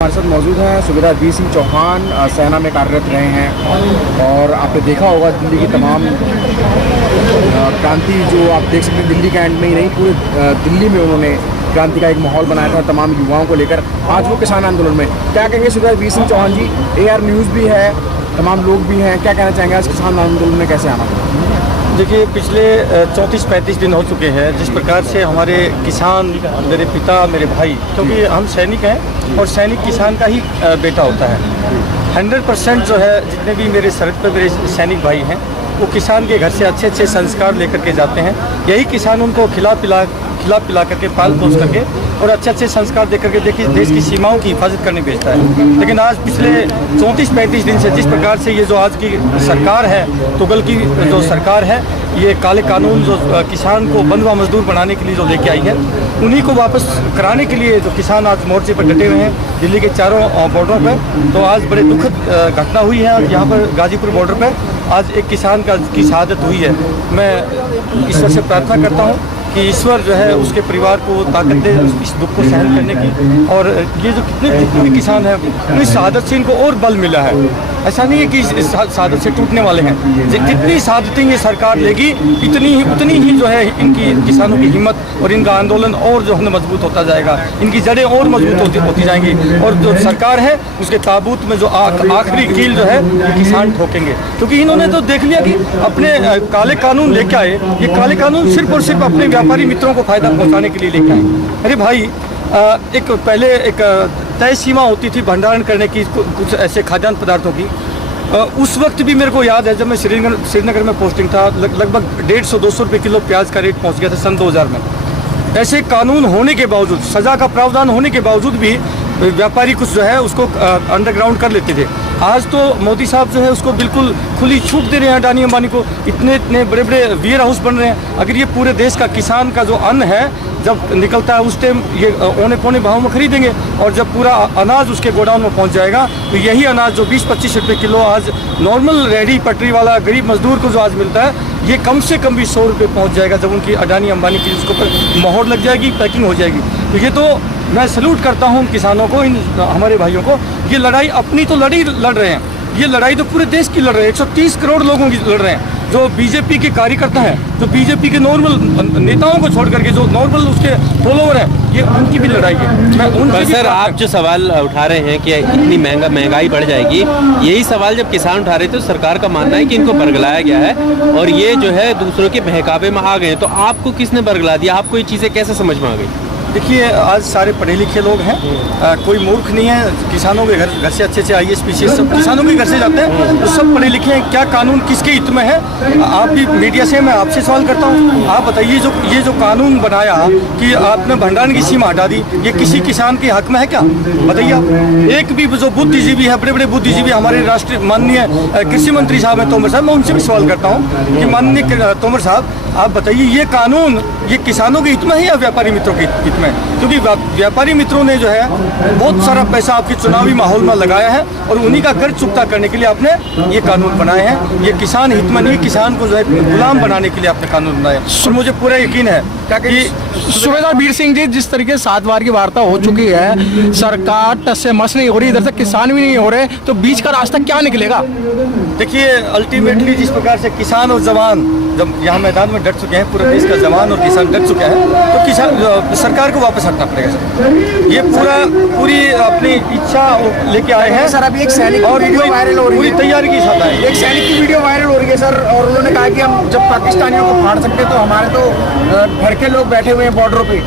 हमारे साथ मौजूद हैं सूबेदार वीर सिंह चौहान, सेना में कार्यरत रहे हैं और आपने देखा होगा दिल्ली की तमाम क्रांति जो आप देख सकते हैं दिल्ली कैंट में ही नहीं पूरे दिल्ली में उन्होंने क्रांति का एक माहौल बनाया था तमाम युवाओं को लेकर। आज वो किसान आंदोलन में क्या कहेंगे सूबेदार वीर सिंह चौहान जी? AR न्यूज़ भी है, तमाम लोग भी हैं, क्या कहना चाहेंगे आज किसान आंदोलन में कैसे आना? देखिए, पिछले 34-35 दिन हो चुके हैं जिस प्रकार से हमारे किसान, मेरे पिता, मेरे भाई, क्योंकि हम सैनिक हैं और सैनिक किसान का ही बेटा होता है। 100% जो है जितने भी मेरे सरहद पर मेरे सैनिक भाई हैं वो किसान के घर से अच्छे अच्छे संस्कार लेकर के जाते हैं। यही किसान उनको खिला पिला करके पाल पोस करके और अच्छे अच्छे संस्कार दे करके देखिए देश की सीमाओं की हिफाजत करने भेजता है। लेकिन आज पिछले 34-35 दिन से जिस प्रकार से ये जो आज की सरकार है, तुगल की जो सरकार है, ये काले कानून जो किसान को बंधुआ मजदूर बनाने के लिए जो लेके आई है, उन्हीं को वापस कराने के लिए जो किसान आज मोर्चे पर डटे हुए हैं दिल्ली के चारों बॉर्डरों पर। तो आज बड़े दुखद घटना हुई है। आज यहाँ पर गाजीपुर बॉर्डर पर आज एक किसान की शहादत हुई है। मैं ईश्वर से प्रार्थना करता हूँ कि ईश्वर जो है उसके परिवार को ताकत दे इस दुख को सहन करने की। और ये जो जितने भी किसान हैं इस शहादत से इनको और बल मिला है। ऐसा नहीं है कि इस शहादत से टूटने वाले हैं। जितनी शहादतें ये सरकार लेगी उतनी ही जो है इनकी किसानों की हिम्मत और इनका आंदोलन और जो है मजबूत होता जाएगा, इनकी जड़ें और मजबूत होती जाएंगी। और जो सरकार है उसके ताबूत में जो आखिरी कील जो है ये किसान ठोकेंगे, क्योंकि इन्होंने तो देख लिया कि अपने काले कानून लेके आए। ये काले कानून सिर्फ और सिर्फ अपने व्यापारी मित्रों को फायदा पहुंचाने के लिए लेके आए। अरे भाई, एक पहले एक तय सीमा होती थी भंडारण करने की कुछ ऐसे खाद्यान्न पदार्थों की। उस वक्त भी मेरे को याद है जब मैं श्रीनगर में पोस्टिंग था, लगभग 150-200 रुपये किलो प्याज का रेट पहुंच गया था सन 2000 में। ऐसे कानून होने के बावजूद, सज़ा का प्रावधान होने के बावजूद भी व्यापारी कुछ जो है उसको अंडरग्राउंड कर लेते थे। आज तो मोदी साहब जो है उसको बिल्कुल खुली छूट दे रहे हैं अडानी अंबानी को। इतने बड़े बड़े वेयर हाउस बन रहे हैं। अगर ये पूरे देश का किसान का जो अन्न है जब निकलता है उस टाइम ये औने पौने भाव में खरीदेंगे, और जब पूरा अनाज उसके गोडाउन में पहुंच जाएगा तो यही अनाज जो 20-25 रुपये किलो आज नॉर्मल रेहड़ी पटरी वाला गरीब मजदूर को जो आज मिलता है, ये कम से कम भी 100 रुपये पहुँच जाएगा जब उनकी अडानी अंबानी की उसके ऊपर मोहर लग जाएगी, पैकिंग हो जाएगी। तो ये तो मैं सैल्यूट करता हूँ किसानों को, इन हमारे भाइयों को। ये लड़ाई अपनी तो लड़ रहे हैं, ये लड़ाई तो पूरे देश की लड़ रहे हैं। 130 करोड़ लोगों की लड़ रहे हैं। जो बीजेपी के कार्यकर्ता हैं, जो बीजेपी के नॉर्मल नेताओं को छोड़ करके जो नॉर्मल उसके फॉलोवर हैं, ये उनकी भी लड़ाई है। मैं उनसे सर, आप जो सवाल उठा रहे हैं कि इतनी महंगाई बढ़ जाएगी, यही सवाल जब किसान उठा रहे थे तो सरकार का मानना है कि इनको बरगलाया गया है और ये जो है दूसरों के बहकावे में आ गए। तो आपको किसने बरगला दिया? आपको ये चीज़ें कैसे समझ में आ गई? देखिए, आज सारे पढ़े लिखे लोग हैं, कोई मूर्ख नहीं है। किसानों के घर से अच्छे IAS PCS सब किसानों के घर से जाते हैं, तो सब पढ़े लिखे हैं। क्या कानून किसके हित में है? आप भी मीडिया से, मैं आपसे सवाल करता हूँ, आप बताइए ये जो कानून बनाया कि आपने भंडारण की सीमा हटा दी, ये किसी किसान के हक में है क्या? बताइए आप। एक भी जो बुद्धिजीवी है, बड़े बड़े बुद्धिजीवी हमारे राष्ट्रीय माननीय कृषि मंत्री साहब हैं तोमर साहब, मैं उनसे भी सवाल करता हूँ कि माननीय तोमर साहब, आप बताइए ये कानून ये किसानों के हित में है या व्यापारी मित्रों के हित में? क्योंकि व्यापारी मित्रों ने जो है बहुत सारा पैसा आपके चुनावी माहौल में लगाया है और उन्हीं का कर्ज चुकता करने के लिए आपने ये कानून बनाए हैं। ये किसान हित में नहीं, किसान को जो है गुलाम बनाने के लिए आपने कानून बनाया। और मुझे पूरा यकीन है कि सूबेदार वीर सिंह जी, जिस तरीके से 7 बार की वार्ता हो चुकी है, सरकार टस से मस नहीं हो रही, इधर से किसान भी नहीं हो रहे, तो बीच का रास्ता क्या निकलेगा? देखिए, अल्टीमेटली जिस प्रकार से किसान और जवान जब यहाँ मैदान में डट चुके हैं, पूरे देश का जवान और किसान डट चुके हैं, तो किसान सरकार को वापस हटना पड़ेगा। ये पूरी अपनी इच्छा लेके आए हैं सर, अभी एक सैनिक और वीडियो वायरल हो रही है, पूरी तैयारी के साथ आए। एक सैनिक की वीडियो वायरल हो रही है सर, और उन्होंने कहा कि हम जब पाकिस्तानियों को फाड़ सकते तो हमारे तो भड़के लोग बैठे हुए हैं बॉर्डरों पे,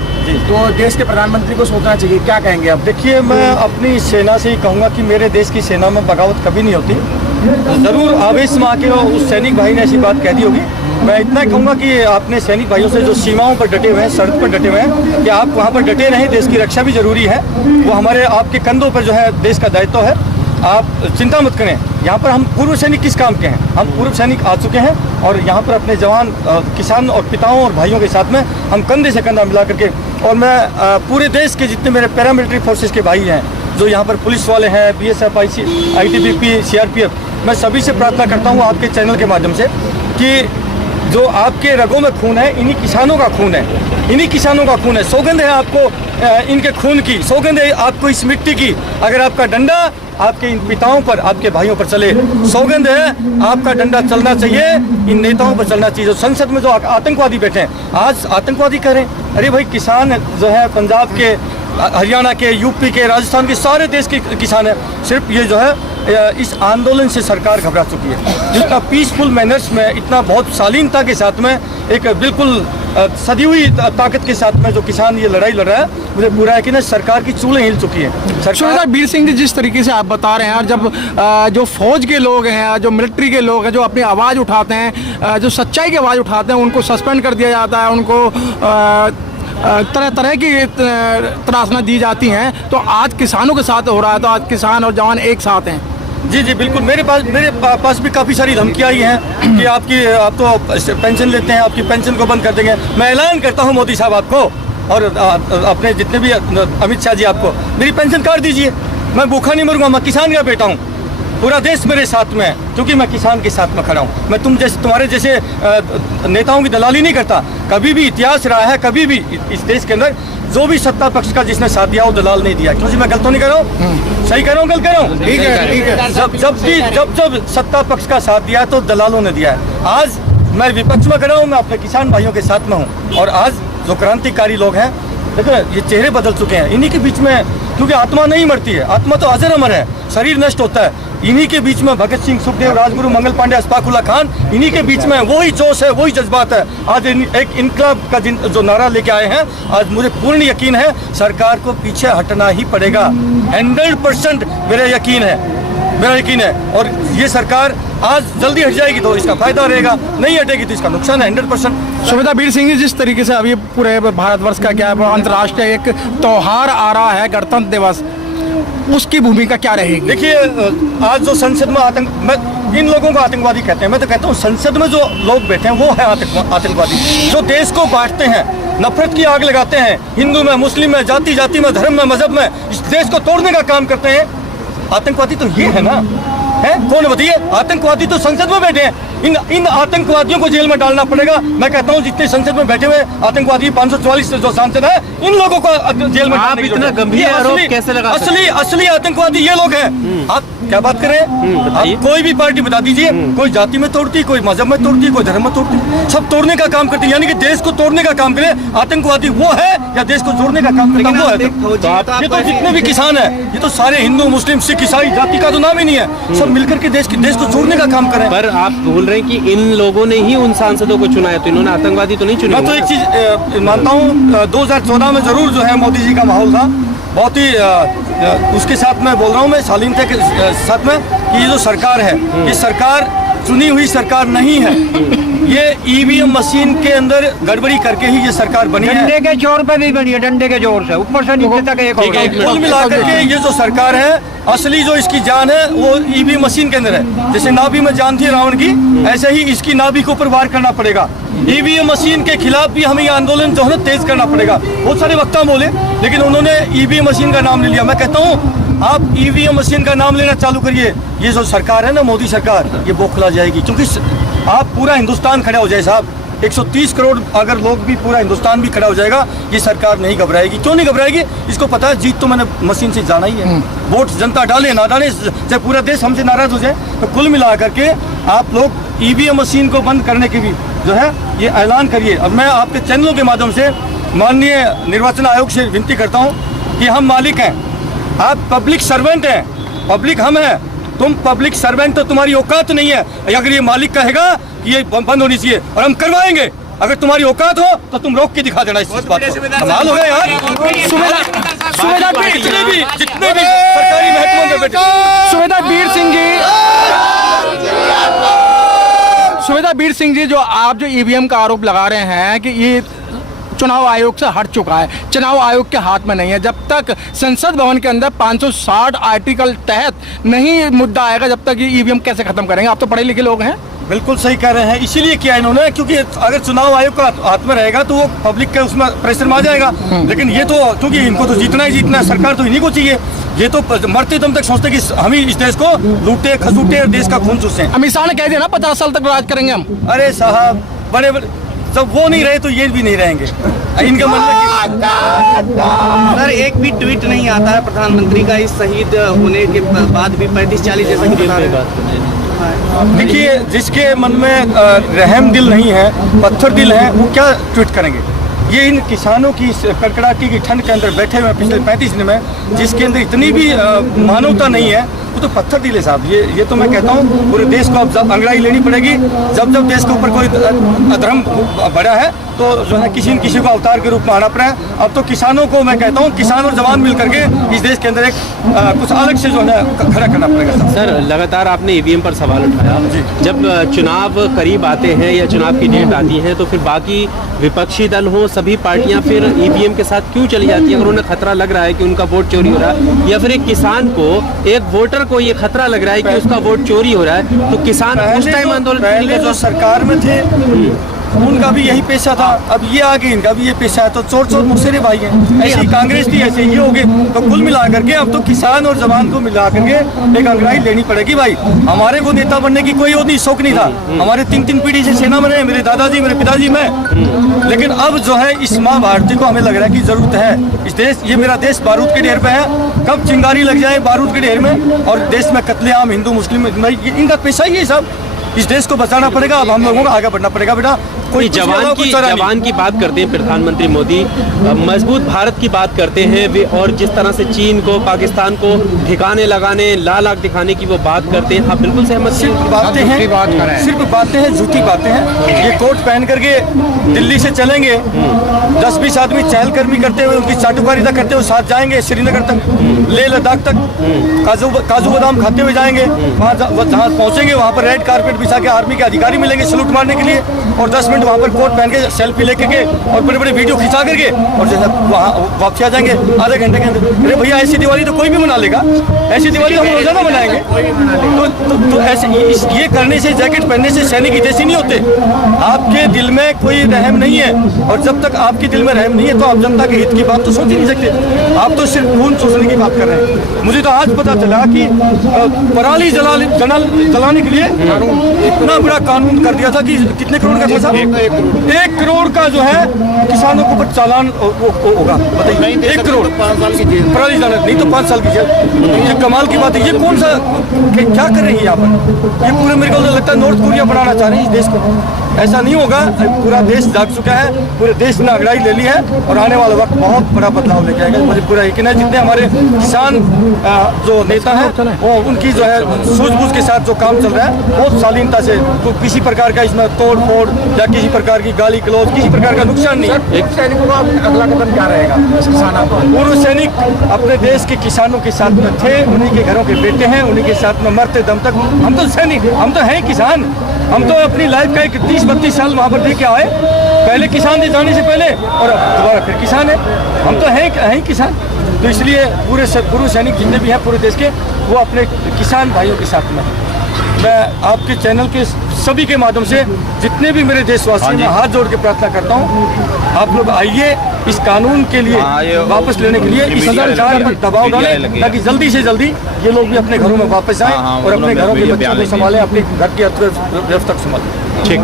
तो देश के प्रधानमंत्री को सोचना चाहिए। क्या कहेंगे आप? देखिए, मैं अपनी सेना से ही कहूँगा कि मेरे देश की सेना में बगावत कभी नहीं होती। ज़रूर आवेश में आके उस सैनिक भाई ने ऐसी बात कह दी होगी। मैं इतना कहूँगा कि अपने सैनिक भाइयों से जो सीमाओं पर डटे हुए हैं, सड़क पर डटे हुए हैं, कि आप वहाँ पर डटे रहें। देश की रक्षा भी जरूरी है, वो हमारे आपके कंधों पर जो है देश का दायित्व है। आप चिंता मत करें। यहाँ पर हम पूर्व सैनिक किस काम के हैं? हम पूर्व सैनिक आ चुके हैं और यहाँ पर अपने जवान किसान और पिताओं और भाइयों के साथ में हम कंधे से कंधा मिला करके, और मैं पूरे देश के जितने मेरे पैरामिलिट्री फोर्सेस के भाई हैं, जो यहाँ पर पुलिस वाले हैं, BSF, ITBP, CRPF, मैं सभी से प्रार्थना करता हूँ आपके चैनल के माध्यम से कि जो आपके रगों में खून है, इन्हीं किसानों का खून है, इन्हीं किसानों का खून है। सौगंध है आपको इनके खून की, सौगंध है आपको इस मिट्टी की। अगर आपका डंडा आपके इन पिताओं पर, आपके भाइयों पर चले, सौगंध है आपका डंडा चलना चाहिए, इन नेताओं पर चलना चाहिए। जो संसद में जो आतंकवादी बैठे हैं, आज आतंकवादी कह रहे हैं। अरे भाई, किसान जो है पंजाब के, हरियाणा के, यूपी के, राजस्थान के, सारे देश के किसान हैं। सिर्फ ये जो है इस आंदोलन से सरकार घबरा चुकी है। जितना पीसफुल मैनर्स में, इतना बहुत शालीनता के साथ में, एक बिल्कुल सदी हुई ताकत के साथ में जो किसान ये लड़ाई लड़ रहा है, मुझे पूरा यकीन है सरकार की चूल्हें हिल चुकी है। सरदार वीर सिंह जी, जिस तरीके से आप बता रहे हैं, और जब जो फौज के लोग हैं, जो मिलिट्री के लोग हैं, जो अपनी आवाज़ उठाते हैं, जो सच्चाई की आवाज़ उठाते हैं, उनको सस्पेंड कर दिया जाता है, उनको तरह तरह की त्रासना दी जाती हैं, तो आज किसानों के साथ हो रहा है। तो आज किसान और जवान एक साथ हैं। जी जी बिल्कुल। मेरे पास भी काफ़ी सारी धमकियाँ आई हैं कि आप तो पेंशन लेते हैं, आपकी पेंशन को बंद कर देंगे। मैं ऐलान करता हूँ मोदी साहब आपको, और अपने जितने भी अमित शाह जी, आपको मेरी पेंशन काट दीजिए। मैं भूखा नहीं मरूंगा, मैं किसान का बेटा हूँ। पूरा देश मेरे साथ में है, क्योंकि मैं किसान के साथ में खड़ा हूँ। मैं तुम्हारे जैसे नेताओं की दलाली नहीं करता। कभी भी इतिहास रहा है, कभी भी इस देश के अंदर जो भी सत्ता पक्ष का जिसने साथ दिया वो दलाल नहीं दिया। क्योंकि मैं गलत तो नहीं कर रहा हूँ, सही कर रहा हूँ, गलत कर रहा हूँ? ठीक है। जब सत्ता पक्ष का साथ दिया तो दलालों ने दिया है। आज मैं विपक्ष में खड़ा हूँ, मैं अपने किसान भाइयों के साथ में हूँ। और आज जो क्रांतिकारी लोग हैं, देखो ये चेहरे बदल चुके हैं। इन्हीं के बीच में, क्योंकि आत्मा नहीं मरती है, आत्मा तो अजर अमर है, शरीर नष्ट होता है। इन्हीं के बीच में भगत सिंह, सुखदेव, राजगुरु, मंगल पांडे, अशफाक उल्लाह खान, इन्हीं के बीच में वही जोश है, वही जज्बात है। आज एक इनकलाब का जो नारा लेके आए हैं, आज मुझे पूर्ण यकीन है सरकार को पीछे हटना ही पड़ेगा। 100% मेरा यकीन है। और ये सरकार आज जल्दी हट जाएगी तो इसका फायदा रहेगा, नहीं हटेगी तो इसका नुकसान है 100%। सुबेदार वीर सिंह जी, जिस तरीके से अभी पूरे भारतवर्ष का क्या है, अंतर्राष्ट्रीय एक त्योहार आ रहा है, गणतंत्र दिवस, उसकी भूमिका क्या रहेगी? देखिए, आज जो संसद में इन लोगों को आतंकवादी कहते हैं, मैं तो कहता हूँ संसद में जो लोग बैठे हैं वो है आतंकवादी। जो देश को बांटते हैं, नफरत की आग लगाते हैं, हिंदू में, मुस्लिम में, जाति जाति में, धर्म में, मजहब में, इस देश को तोड़ने का काम करते हैं, आतंकवादी तो ये है ना, है? कौन बताइए? आतंकवादी तो संसद में बैठे हैं। इन आतंकवादियों को जेल में डालना पड़ेगा। मैं कहता हूँ जितने संसद में बैठे हुए आतंकवादी 544 जो सांसद है, इन लोगों को जेल में आप इतना गंभीर आरोप कैसे लगा सकते हैं? असली आतंकवादी ये लोग हैं। आप क्या बात कर रहे हैं? आप कोई भी पार्टी बता दीजिए, कोई जाति में तोड़ती, कोई मजहब में तोड़ती, कोई धर्म में तोड़ती, सब तोड़ने का काम करती, यानी कि देश को तोड़ने का काम करे। आतंकवादी वो है या देश को जोड़ने का काम करता वो है? ये तो जितने भी किसान है, ये तो सारे हिंदू, मुस्लिम, सिख, ईसाई, जाति का तो नाम ही नहीं है। सब मिलकर के देश को जोड़ने का काम करें। पर आप बोल रहे हैं कि इन लोगों ने ही उन सांसदों को चुना है, तो इन्होंने आतंकवादी तो नहीं चुने। मैं तो एक चीज मानता हूँ, 2014 में जरूर जो है मोदी जी का माहौल था, बहुत ही उसके साथ मैं बोल रहा हूँ, मैं शालीनता के साथ में, कि ये जो सरकार है, ये सरकार चुनी हुई सरकार नहीं है। ये ईवीएम मशीन के अंदर गड़बड़ी करके ही ये सरकार बनी है। डंडे के जोर पे भी बनी है, डंडे के जोर से ऊपर से नीचे तक एक ठीक है, कुल मिलाकर के ये जो सरकार है, असली जो इसकी जान है वो ईवीएम मशीन के अंदर है। जैसे नाभि में जान थी रावण की, ऐसे ही इसकी नाभि के ऊपर वार करना पड़ेगा। ईवीएम मशीन के खिलाफ भी हमें ये आंदोलन जो है तेज करना पड़ेगा। बहुत सारे वक्ता बोले, लेकिन उन्होंने ईवीएम मशीन का नाम नहीं लिया। मैं कहता हूँ आप ईवीएम मशीन का नाम लेना चालू करिए। ये जो सरकार है ना, मोदी सरकार, ये बौखला जाएगी, क्योंकि आप पूरा हिंदुस्तान खड़ा हो जाए साहब, 130 करोड़ अगर लोग भी, पूरा हिंदुस्तान भी खड़ा हो जाएगा, ये सरकार नहीं घबराएगी। क्यों नहीं घबराएगी? इसको पता है जीत तो मैंने मशीन से जाना ही है। वोट जनता डाले ना डाले, चाहे पूरा देश हमसे नाराज हो जाए, तो कुल मिला करके आप लोग ईवीएम मशीन को बंद करने की भी जो है ये ऐलान करिए। अब मैं आपके चैनलों के माध्यम से माननीय निर्वाचन आयोग से विनती करता हूँ कि हम मालिक हैं, आप पब्लिक सर्वेंट हैं, पब्लिक हम हैं, तुम पब्लिक सर्वेंट, तो तुम्हारी औकात नहीं है। अगर ये मालिक कहेगा ये बंद होनी चाहिए और हम करवाएंगे, अगर तुम्हारी औकात हो तो तुम रोक के दिखा देना इस बात को। कमाल हो गया यार। जितने भी सरकारी महकमों में बैठे सुबेदार वीर सिंह जी, जो आप जो ईवीएम का आरोप लगा रहे हैं कि ये चुनाव आयोग से हट चुका है, चुनाव आयोग के हाथ में नहीं है, जब तक संसद भवन के अंदर 560 आर्टिकल तहत नहीं मुद्दा आएगा, जब तक ये ईवीएम कैसे खत्म करेंगे? आप तो पढ़े लिखे लोग हैं। बिल्कुल सही कह रहे हैं। इसीलिए किया इन्होंने, क्योंकि अगर चुनाव आयोग का हाथ में रहेगा तो वो पब्लिक के उसमें प्रेशर में आ जाएगा। लेकिन ये तो, क्योंकि इनको तो जीतना ही जीतना है, सरकार तो इन्हीं को चाहिए। ये तो मरते दम तक सोचते कि हम ही इस देश को लूटे, खसूटे और देश का खून चूसे। अमित शाह ने कह दिया ना 50 साल तक राज करेंगे हम। अरे साहब, बड़े बड़े जब वो नहीं रहे तो ये भी नहीं रहेंगे। इनका मतलब सर एक भी ट्वीट नहीं आता है प्रधानमंत्री का इस शहीद होने के बाद भी 35-40 जैसा कि बता रहे हैं। देखिए, जिसके मन में रहम दिल नहीं है, पत्थर दिल है, वो क्या ट्वीट करेंगे। ये इन किसानों की इस कड़कड़ाटी की ठंड के अंदर बैठे हुए पिछले 35 दिन में, जिसके अंदर इतनी भी मानवता नहीं है, वो तो पत्थर दिले साहब। ये तो मैं कहता हूँ पूरे देश को अब अंगड़ाई लेनी पड़ेगी। जब जब देश के ऊपर कोई अधर्म बढ़ा है तो जो है किसी न किसी को अवतार के रूप में आना पड़ा है। अब तो किसानों को मैं कहता हूँ, किसान और जवान मिल करके इस देश के अंदर एक कुछ अलग से जो है खड़ा करना पड़ेगा। सर लगातार आपने ईवीएम पर सवाल उठाया। जब चुनाव करीब आते हैं या चुनाव की डेट आती है तो फिर बाकी विपक्षी दल हो, सभी पार्टियां फिर ईवीएम के साथ क्यों चली जाती हैं? अगर उन्हें खतरा लग रहा है कि उनका वोट चोरी हो रहा है, या फिर एक किसान को, एक वोटर को ये खतरा लग रहा है कि उसका वोट चोरी हो रहा है, तो किसान उस टाइम आंदोलन पहले जो सरकार में थे उनका भी यही पेशा था, अब ये आगे इनका भी ये पेशा है। तो चोर चोर मुझसे भाई हैं, ऐसी कांग्रेस थी, ऐसे ये हो गए। तो कुल मिला करके अब तो किसान और जवान को मिला करके एक अंगड़ाई लेनी पड़ेगी भाई। हमारे को नेता बनने की कोई और शौक नहीं था। हमारे 3 पीढ़ी से सेना में रहे, मेरे दादाजी, मेरे पिताजी, मैं। लेकिन अब जो है इस माँ भारती को हमें लग रहा है कि जरूरत है। इस देश, ये मेरा देश बारूद के ढेर पे है, कब चिंगारी लग जाए बारूद के ढेर में और देश में कत्लेआम हिंदू मुस्लिम, इनका पेशा ही है सब। इस देश को बचाना पड़ेगा। अब हम लोगों को आगे बढ़ना पड़ेगा बेटा। कोई जवान की बात करते हैं प्रधानमंत्री मोदी, मजबूत भारत की बात करते हैं वे, और जिस तरह से चीन को, पाकिस्तान को ठिकाने लगाने, लाल आग दिखाने की वो बात करते हैं। हाँ बिल्कुल सहमत। सिर्फ बातें हैं, झूठी बातें हैं। ये कोट पहन करके दिल्ली से चलेंगे, 10-20 आदमी चहलकदमी करते हुए, उनकी चाटुकारिता करते हुए साथ जाएंगे श्रीनगर तक, लेह लद्दाख तक, काजू बादाम खाते हुए जाएंगे। वहाँ जहाँ पहुँचेंगे वहाँ पर रेड कारपेट बिछा के आर्मी के अधिकारी मिलेंगे सलूट मारने के लिए, और 10 मिनट वहाँ पर कोट पहन के सेल्फी लेके के और बड़े बड़े वीडियो खिंचा करके और जैसा वहाँ वापसी आ जाएंगे आधे घंटे के अंदर। अरे भैया ऐसी दिवाली तो कोई भी मना लेगा, ऐसी दिवाली हम रोजाना मनाएंगे। तो ऐसे ये करने से, जैकेट पहनने से सैनिक हितैषी नहीं होते। आपके दिल में कोई रहम नहीं है, और जब तक आपके दिल में रहम नहीं है तो आप जनता के हित की बात तो सोच ही नहीं सकते। आप तो सिर्फ खून चूसने की बात कर रहे हैं। मुझे तो आज पता चला कि पराली जलाने के लिए इतना बड़ा कानून कर दिया था कि कितने करोड़ का था साहब? 1 करोड़ का जो है किसानों को ऊपर चालान होगा। बताइए, 1 करोड़ पराली जलाने, नहीं तो 5 साल की जेल। ये कमाल की बात है। ये कौन सा क्या कर रही है यहाँ पर? ये पूरे मेरे को लगता है नॉर्थ कोरिया बनाना चाह रहे हैं इस देश को। ऐसा नहीं होगा। पूरा देश जाग चुका है, पूरे देश ने अंगड़ाई ले ली है और आने वाला वक्त बहुत बड़ा बदलाव लेके आएगा। मुझे पूरा यकीन है जितने हमारे किसान जो नेता हैं वो उनकी जो है सूझबूझ के साथ जो काम चल रहा है बहुत शालीनता से, तो किसी प्रकार का इसमें तोड़ फोड़ या किसी प्रकार की गाली गलौज, किसी प्रकार का नुकसान नहीं है। एक सैनिकों का अगला कदम क्या रहेगा? पूर्व सैनिक अपने देश के किसानों के साथ में थे, उन्हीं के घरों के बेटे हैं, उन्हीं के साथ में मरते दम तक। हम तो सैनिक, हम तो हैं किसान। हम तो अपनी लाइफ का एक 30-32 साल वहाँ पर दे के आए, पहले किसान थे जाने से पहले, और अब दोबारा फिर किसान है। हम तो हैं किसान। तो इसलिए पूरे पूर्व सैनिक जितने भी हैं पूरे देश के, वो अपने किसान भाइयों के साथ में। मैं आपके चैनल के सभी के माध्यम से जितने भी मेरे देशवासी, मैं हाथ जोड़ के प्रार्थना करता हूँ, आप लोग आइए इस कानून के लिए वापस लेने के लिए इस सरकार पर दबाव डालें, ताकि जल्दी से जल्दी ये लोग भी अपने घरों में वापस आए और अपने घरों के बच्चों को संभालें, अपने घर की अर्थव्यवस्था को संभालें। ठीक।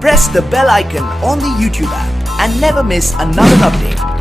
Press the bell icon on the YouTube app and never miss another update.